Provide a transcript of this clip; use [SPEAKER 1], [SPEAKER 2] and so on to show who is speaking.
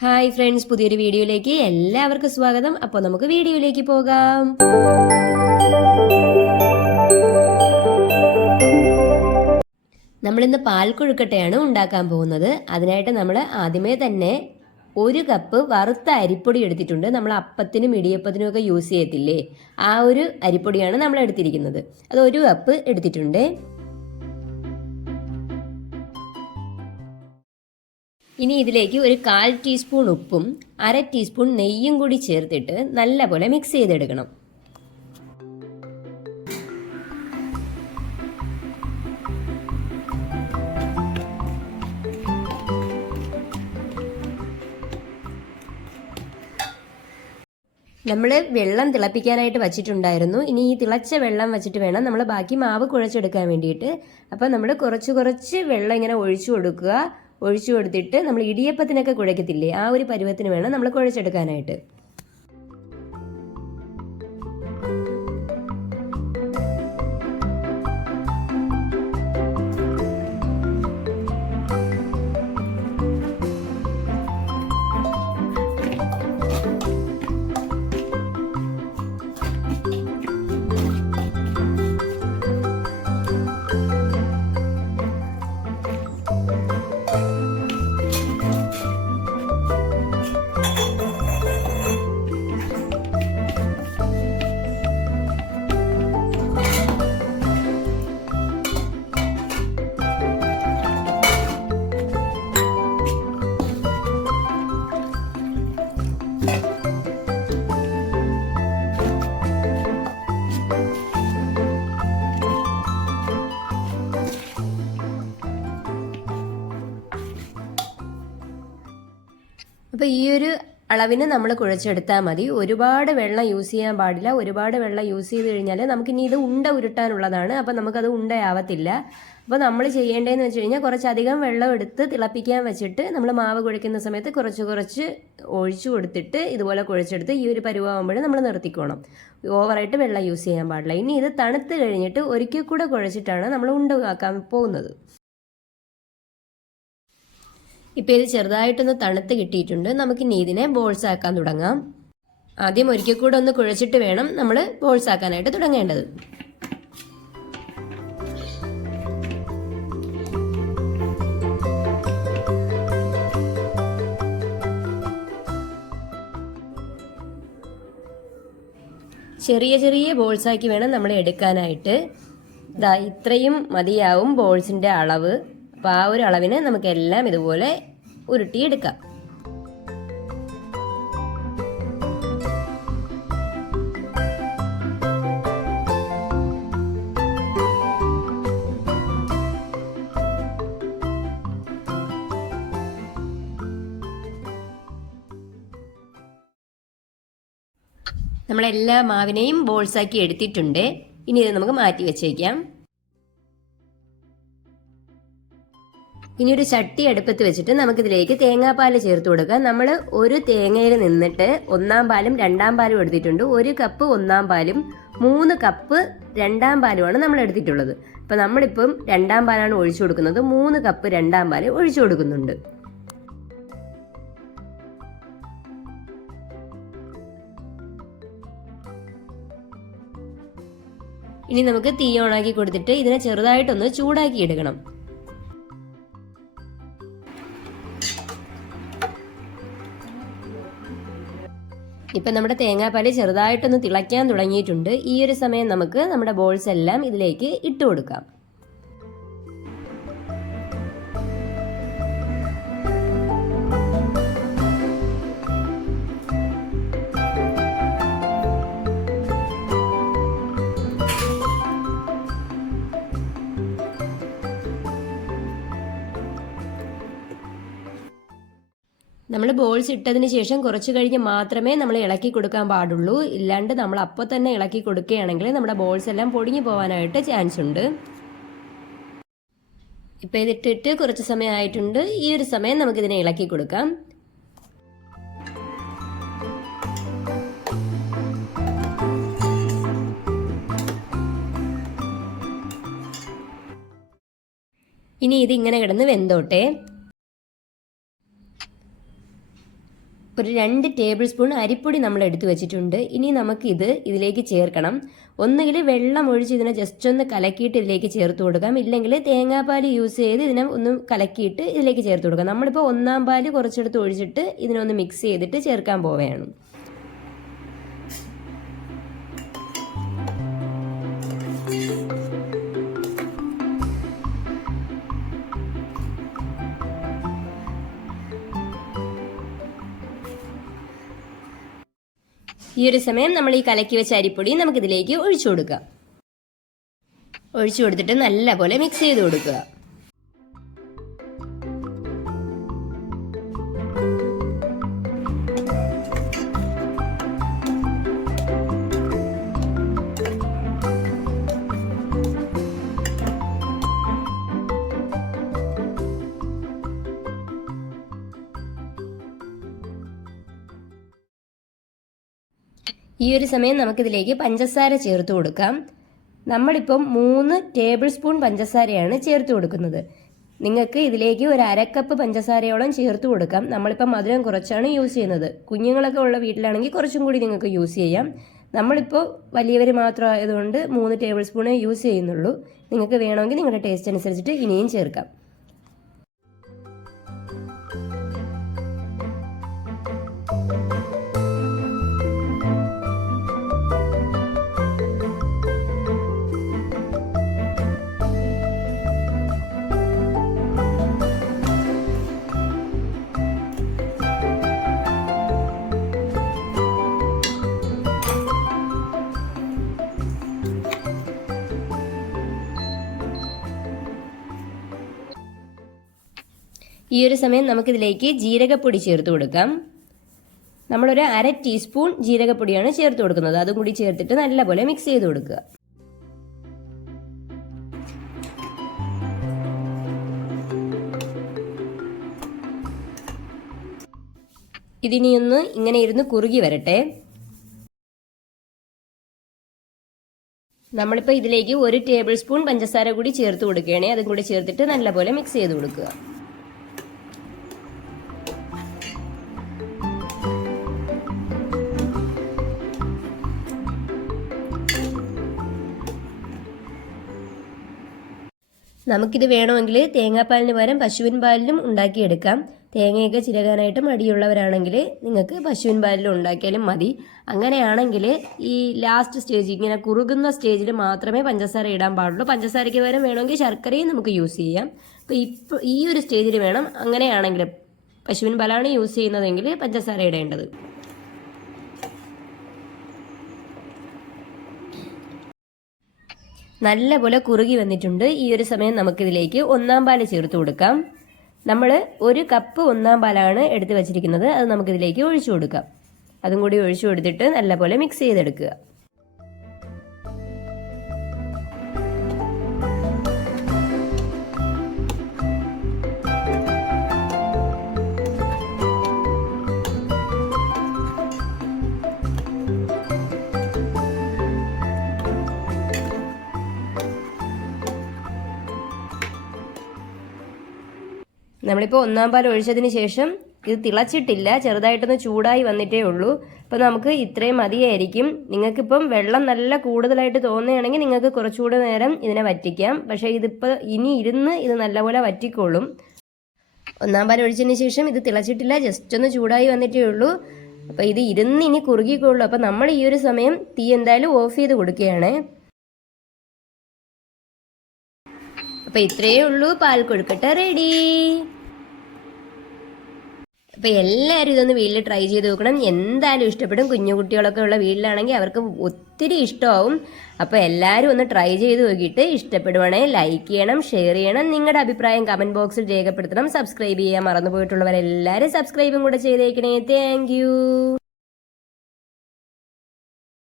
[SPEAKER 1] Hi friends പുതിയൊരു വീഡിയോയിലേക്ക് എല്ലാവർക്കും സ്വാഗതം. അപ്പോൾ നമുക്ക് വീഡിയോയിലേക്ക് പോകാം. നമ്മളിന്ന് പാൽ കുഴുക്കട്ടയാണ് ഉണ്ടാക്കാൻ പോകുന്നത്. അതിനായിട്ട് നമ്മൾ ആദ്യമേ തന്നെ ഒരു കപ്പ് വറുത്ത അരിപ്പൊടി എടുത്തിട്ടുണ്ട്. നമ്മൾ അപ്പത്തിനും ഇടിയപ്പത്തിനും ഒക്കെ യൂസ് ചെയ്യത്തില്ലേ? ആ ഒരു അരിപ്പൊടിയാണ് നമ്മൾ എടുത്തിരിക്കുന്നത്. അത് ഒരു കപ്പ് എടുത്തിട്ടുണ്ട്. ഇനി ഇതിലേക്ക് ഒരു കാൽ ടീസ്പൂൺ ഉപ്പും അര ടീസ്പൂൺ നെയ്യും കൂടി ചേർത്തിട്ട് നല്ലപോലെ മിക്സ് ചെയ്തെടുക്കണം. നമ്മൾ വെള്ളം തിളപ്പിക്കാനായിട്ട് വച്ചിട്ടുണ്ടായിരുന്നു. ഇനി ഈ തിളച്ച വെള്ളം വെച്ചിട്ട് വേണം നമ്മൾ ബാക്കി മാവ് കുഴച്ചെടുക്കാൻ വേണ്ടിയിട്ട്. അപ്പോൾ നമ്മൾ കുറച്ച് കുറച്ച് വെള്ളം ഇങ്ങനെ ഒഴിച്ചു കൊടുക്കുക. ഒഴിച്ചു കൊടുത്തിട്ട് നമ്മൾ ഇടിയപ്പത്തിനൊക്കെ കുഴക്കത്തില്ലേ? ആ ഒരു പരുവത്തിന് വേണം നമ്മൾ കുഴച്ചെടുക്കാനായിട്ട്. അപ്പോൾ ഈ ഒരു അളവിന് നമ്മൾ കുഴച്ചെടുത്താൽ മതി. ഒരുപാട് വെള്ളം യൂസ് ചെയ്യാൻ പാടില്ല. ഒരുപാട് വെള്ളം യൂസ് ചെയ്ത് കഴിഞ്ഞാൽ നമുക്ക് ഇനി ഇത് ഉണ്ട ഉരുട്ടാനുള്ളതാണ്. അപ്പോൾ നമുക്കത് ഉണ്ടയാവത്തില്ല. അപ്പോൾ നമ്മൾ ചെയ്യേണ്ടതെന്ന് വെച്ച് കഴിഞ്ഞാൽ കുറച്ചധികം വെള്ളം എടുത്ത് തിളപ്പിക്കാൻ വെച്ചിട്ട് നമ്മൾ മാവ് കുഴയ്ക്കുന്ന സമയത്ത് കുറച്ച് കുറച്ച് ഒഴിച്ചു കൊടുത്തിട്ട് ഇതുപോലെ കുഴച്ചെടുത്ത് ഈ ഒരു പരുവാകുമ്പോൾ നമ്മൾ നിർത്തിക്കോണം. ഓവറായിട്ട് വെള്ളം യൂസ് ചെയ്യാൻ പാടില്ല. ഇനി ഇത് തണുത്ത് കഴിഞ്ഞിട്ട് ഒരിക്കൽ കൂടെ കുഴച്ചിട്ടാണ് നമ്മൾ ഉണ്ട ആക്കാൻ പോകുന്നത്. ഇപ്പോൾ ഇത് ചെറുതായിട്ടൊന്ന് തണുത്ത് കിട്ടിയിട്ടുണ്ട്. നമുക്കിനി ഇതിനെ ബോൾസ് ആക്കാൻ തുടങ്ങാം. ആദ്യം ഒരിക്കൽ കൂടെ ഒന്ന് കുഴച്ചിട്ട് വേണം നമ്മൾ ബോൾസ് ആക്കാനായിട്ട് തുടങ്ങേണ്ടത്. ചെറിയ ചെറിയ ബോൾസാക്കി വേണം നമ്മൾ എടുക്കാനായിട്ട്. ഇത്രയും മതിയാവും ബോൾസിന്റെ അളവ്. അപ്പോൾ ആ ഒരു അളവിന് നമുക്ക് എല്ലാം ഇതുപോലെ ഉരുട്ടിയെടുക്കാം. നമ്മളെല്ലാ മാവിനെയും ബോൾസാക്കി എടുത്തിട്ടുണ്ട്. ഇനി ഇത് നമുക്ക് മാറ്റി വെച്ചേക്കാം. ഇനി ഒരു ചട്ടി അടുപ്പത്ത് വെച്ചിട്ട് നമുക്കിതിലേക്ക് തേങ്ങാപ്പാൽ ചേർത്ത് കൊടുക്കാം. നമ്മൾ ഒരു തേങ്ങയിൽ നിന്നിട്ട് ഒന്നാം പാലും രണ്ടാം പാലും എടുത്തിട്ടുണ്ട്. ഒരു കപ്പ് ഒന്നാം പാലും മൂന്ന് കപ്പ് രണ്ടാം പാലുമാണ് നമ്മൾ എടുത്തിട്ടുള്ളത്. അപ്പം നമ്മളിപ്പം രണ്ടാം പാലാണ് ഒഴിച്ചു കൊടുക്കുന്നത്. മൂന്ന് കപ്പ് രണ്ടാം പാൽ ഒഴിച്ചു കൊടുക്കുന്നുണ്ട്. ഇനി നമുക്ക് തീ ഓണാക്കി കൊടുത്തിട്ട് ഇതിനെ ചെറുതായിട്ടൊന്ന് ചൂടാക്കി എടുക്കണം. ഇപ്പം നമ്മുടെ തേങ്ങാപ്പാൽ ചെറുതായിട്ടൊന്ന് തിളയ്ക്കാൻ തുടങ്ങിയിട്ടുണ്ട്. ഈ ഒരു സമയം നമുക്ക് നമ്മുടെ ബോൾസ് എല്ലാം ഇതിലേക്ക് ഇട്ട് കൊടുക്കാം നമ്മൾ ബോൾസ് ഇട്ടതിന് ശേഷം കുറച്ച് കഴിഞ്ഞ് മാത്രമേ നമ്മൾ ഇളക്കി കൊടുക്കാൻ പാടുള്ളൂ. ഇല്ലാണ്ട് നമ്മൾ അപ്പോൾ തന്നെ ഇളക്കി കൊടുക്കുകയാണെങ്കിൽ നമ്മുടെ ബോൾസ് എല്ലാം പൊടിഞ്ഞു പോകാനായിട്ട് ചാൻസ് ഉണ്ട്. ഇപ്പം ഇതിട്ടിട്ട് കുറച്ച് സമയം ആയിട്ടുണ്ട്. ഈ ഒരു സമയം നമുക്കിതിനെ ഇളക്കി കൊടുക്കാം. ഇനി ഇതിങ്ങനെ കിടന്ന് വെന്തോട്ടെ. ഒരു രണ്ട് ടേബിൾ സ്പൂൺ അരിപ്പൊടി നമ്മൾ എടുത്തു വെച്ചിട്ടുണ്ട്. ഇനി നമുക്ക് ഇത് ഇതിലേക്ക് ചേർക്കണം. ഒന്നുകിൽ വെള്ളം ഒഴിച്ച് ഇതിനെ ജസ്റ്റ് ഒന്ന് കലക്കിയിട്ട് ഇതിലേക്ക് ചേർത്ത് കൊടുക്കാം. ഇല്ലെങ്കിൽ തേങ്ങാപ്പാൽ യൂസ് ചെയ്ത് ഇതിനെ ഒന്ന് കലക്കിയിട്ട് ഇതിലേക്ക് ചേർത്ത് കൊടുക്കാം. നമ്മളിപ്പോൾ ഒന്നാം പാൽ കുറച്ചെടുത്ത് ഒഴിച്ചിട്ട് ഇതിനൊന്ന് മിക്സ് ചെയ്തിട്ട് ചേർക്കാൻ പോവുകയാണ്. ഈ ഒരു സമയം നമ്മൾ ഈ കലക്കി വെച്ച അരിപ്പൊടി നമുക്കിതിലേക്ക് ഒഴിച്ചു കൊടുക്കാം. ഒഴിച്ചു കൊടുത്തിട്ട് നല്ലപോലെ മിക്സ് ചെയ്ത് കൊടുക്കുക. ഈ ഒരു സമയം നമുക്കിതിലേക്ക് പഞ്ചസാര ചേർത്ത് കൊടുക്കാം. നമ്മളിപ്പം മൂന്ന് ടേബിൾ സ്പൂൺ പഞ്ചസാരയാണ് ചേർത്ത് കൊടുക്കുന്നത്. നിങ്ങൾക്ക് ഇതിലേക്ക് ഒരു അരക്കപ്പ് പഞ്ചസാരയോളം ചേർത്ത് കൊടുക്കാം. നമ്മളിപ്പം മധുരം കുറച്ചാണ് യൂസ് ചെയ്യുന്നത്. കുഞ്ഞുങ്ങളൊക്കെ ഉള്ള വീട്ടിലാണെങ്കിൽ കുറച്ചും കൂടി നിങ്ങൾക്ക് യൂസ് ചെയ്യാം. നമ്മളിപ്പോൾ വലിയവർ മാത്രം ആയതുകൊണ്ട് മൂന്ന് ടേബിൾ സ്പൂണേ യൂസ് ചെയ്യുന്നുള്ളൂ. നിങ്ങൾക്ക് വേണമെങ്കിൽ നിങ്ങളുടെ ടേസ്റ്റ് അനുസരിച്ചിട്ട് ഇനിയും ചേർക്കാം. ഈ ഒരു സമയം നമുക്കിതിലേക്ക് ജീരകപ്പൊടി ചേർത്ത് കൊടുക്കാം. നമ്മളൊരു അര ടീസ്പൂൺ ജീരകപ്പൊടിയാണ് ചേർത്ത് കൊടുക്കുന്നത്. അതും കൂടി ചേർത്തിട്ട് നല്ലപോലെ മിക്സ് ചെയ്ത് കൊടുക്കുക. ഇതിനിയൊന്ന് ഇങ്ങനെ ഇരുന്ന് കുറുകി വരട്ടെ. നമ്മളിപ്പോൾ ഇതിലേക്ക് ഒരു ടേബിൾ സ്പൂൺ പഞ്ചസാര കൂടി ചേർത്ത് കൊടുക്കുകയാണെങ്കിൽ അതും കൂടി ചേർത്തിട്ട് നല്ലപോലെ മിക്സ് ചെയ്ത് കൊടുക്കുക. നമുക്കിത് വേണമെങ്കിൽ തേങ്ങാപ്പാലിന് പകരം പശുവിൻ പാലിലും ഉണ്ടാക്കിയെടുക്കാം. തേങ്ങയൊക്കെ ചിരകാനായിട്ട് മടിയുള്ളവരാണെങ്കിൽ നിങ്ങൾക്ക് പശുവിൻ പാലിലും ഉണ്ടാക്കിയാലും മതി. അങ്ങനെയാണെങ്കിൽ ഈ ലാസ്റ്റ് സ്റ്റേജ് ഇങ്ങനെ കുറുകുന്ന സ്റ്റേജിൽ മാത്രമേ പഞ്ചസാര ഇടാൻ പാടുള്ളൂ. പഞ്ചസാരയ്ക്ക് പകരം വേണമെങ്കിൽ ശർക്കരയും നമുക്ക് യൂസ് ചെയ്യാം. അപ്പോൾ ഇപ്പോൾ ഈ ഒരു സ്റ്റേജിൽ വേണം അങ്ങനെയാണെങ്കിൽ പശുവിൻ പാലാണ് യൂസ് ചെയ്യുന്നതെങ്കിൽ പഞ്ചസാര ഇടേണ്ടത്. നല്ലപോലെ കുറുകി വന്നിട്ടുണ്ട്. ഈ ഒരു സമയം നമുക്കിതിലേക്ക് ഒന്നാം പാൽ ചേർത്ത് കൊടുക്കാം. നമ്മൾ ഒരു കപ്പ് ഒന്നാം പാലാണ് എടുത്ത് വെച്ചിരിക്കുന്നത്. അത് നമുക്കിതിലേക്ക് ഒഴിച്ചു കൊടുക്കാം. അതും കൂടി ഒഴിച്ചു കൊടുത്തിട്ട് നല്ലപോലെ മിക്സ് ചെയ്തെടുക്കുക. നമ്മളിപ്പോൾ ഒന്നാം പാൽ ഒഴിച്ചതിന് ശേഷം ഇത് തിളച്ചിട്ടില്ല ചെറുതായിട്ടൊന്ന് ചൂടായി വന്നിട്ടേ ഉള്ളൂ. അപ്പോൾ നമുക്ക് ഇത്രയും മതിയായിരിക്കും. നിങ്ങൾക്കിപ്പം വെള്ളം നല്ല കൂടുതലായിട്ട് തോന്നുകയാണെങ്കിൽ നിങ്ങൾക്ക് കുറച്ചുകൂടെ നേരം ഇതിനെ വറ്റിക്കാം. പക്ഷേ ഇതിപ്പോൾ ഇനി ഇരുന്ന് ഇത് നല്ലപോലെ വറ്റിക്കോളും. ഒന്നാം പാൽ ഒഴിച്ചതിന് ശേഷം ഇത് തിളച്ചിട്ടില്ല ജസ്റ്റ് ഒന്ന് ചൂടായി വന്നിട്ടേ ഉള്ളൂ. അപ്പോൾ ഇത് ഇരുന്ന് ഇനി കുറുകിക്കോളൂ. അപ്പോൾ നമ്മൾ ഈ ഒരു സമയം തീ എന്തായാലും ഓഫ് ചെയ്ത് കൊടുക്കുകയാണ്. അപ്പോൾ ഇത്രയേ ഉള്ളൂ. പാൽ കൊടുക്കട്ടെ റെഡി അപ്പോൾ എല്ലാവരും ഇതൊന്ന് വീട്ടിൽ ട്രൈ ചെയ്ത് നോക്കണം. എന്തായാലും ഇഷ്ടപ്പെടും. കുഞ്ഞു കുട്ടികളൊക്കെ ഉള്ള വീട്ടിലാണെങ്കിൽ അവർക്ക് ഒത്തിരി ഇഷ്ടമാവും. അപ്പോൾ എല്ലാവരും ഒന്ന് ട്രൈ ചെയ്ത് നോക്കിയിട്ട് ഇഷ്ടപ്പെടുവാണെങ്കിൽ ലൈക്ക് ചെയ്യണം ഷെയർ ചെയ്യണം. നിങ്ങളുടെ അഭിപ്രായം കമന്റ് ബോക്സിൽ രേഖപ്പെടുത്തണം. സബ്സ്ക്രൈബ് ചെയ്യാൻ മറന്നു പോയിട്ടുള്ളവരെല്ലാവരും സബ്സ്ക്രൈബും കൂടെ ചെയ്തേക്കണേ. താങ്ക്